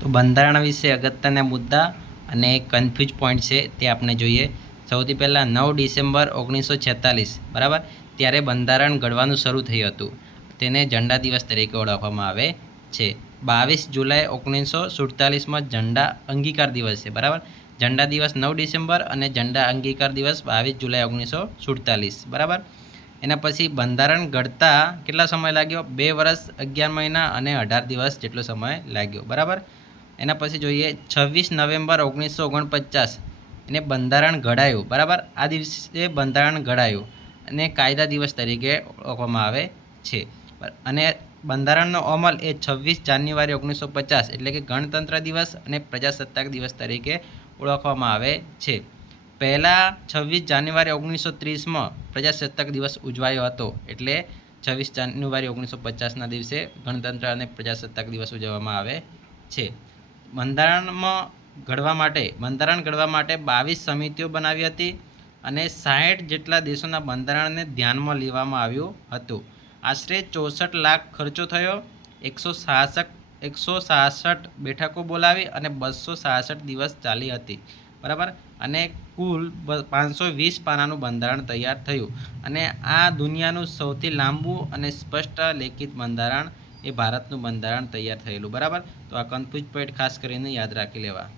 તો બંધારણ વિશે અગત્યના મુદ્દા અને કન્ફ્યુઝ પોઈન્ટ છે તે આપણે જોઈએ. સૌથી પહેલાં નવ ડિસેમ્બર ઓગણીસો છેતાલીસ, બરાબર? ત્યારે બંધારણ ઘડવાનું શરૂ થયું હતું. તેને ઝંડા દિવસ તરીકે ઓળખવામાં આવે છે. બાવીસ જુલાઈ ઓગણીસો સુડતાલીસમાં ઝંડા અંગીકાર દિવસ છે, બરાબર? ઝંડા દિવસ નવ ડિસેમ્બર અને ઝંડા અંગીકાર દિવસ બાવીસ જુલાઈ ઓગણીસો સુડતાલીસ, બરાબર? એના પછી બંધારણ ઘડતા કેટલા સમય લાગ્યો? બે વર્ષ, અગિયાર મહિના અને અઢાર દિવસ જેટલો સમય લાગ્યો, બરાબર? એના પછી જોઈએ, છવ્વીસ નવેમ્બર ઓગણીસો ઓગણપચાસ. એને બંધારણ ઘડાયું, બરાબર? આ દિવસે બંધારણ ઘડાયું અને કાયદા દિવસ તરીકે ઓળખવામાં આવે છે. અને બંધારણનો અમલ એ છવ્વીસ જાન્યુઆરી ઓગણીસો પચાસ એટલે કે ગણતંત્ર દિવસ અને પ્રજાસત્તાક દિવસ તરીકે ઓળખવામાં આવે છે. પહેલાં છવ્વીસ જાન્યુઆરી ઓગણીસો ત્રીસમાં પ્રજાસત્તાક દિવસ ઉજવાયો હતો એટલે છવ્વીસ જાન્યુઆરી ઓગણીસો પચાસના દિવસે ગણતંત્ર અને પ્રજાસત્તાક દિવસ ઉજવવામાં આવે છે. બંધારણમાં ઘડવા માટે, બંધારણ ઘડવા માટે બાવીસ સમિતિઓ બનાવી હતી અને સાઠ જેટલા દેશોના બંધારણને ધ્યાનમાં લેવામાં આવ્યું હતું. આશરે ચોસઠ લાખ ખર્ચો થયો, એકસો સાસઠ એકસો સાસઠ બેઠકો બોલાવી અને બસો સાસઠ દિવસ ચાલી હતી. બરાબર? અને કુલ પાંચસો વીસ પાનાનું બંધારણ તૈયાર થયું. અને આ દુનિયાનું સૌથી લાંબુ અને સ્પષ્ટ લેખિત બંધારણ એ ભારતનું બંધારણ તૈયાર થયેલું, બરાબર? તો આ કન્ફ્યુઝ પોઈન્ટ ખાસ કરીને યાદ રાખી લેવા.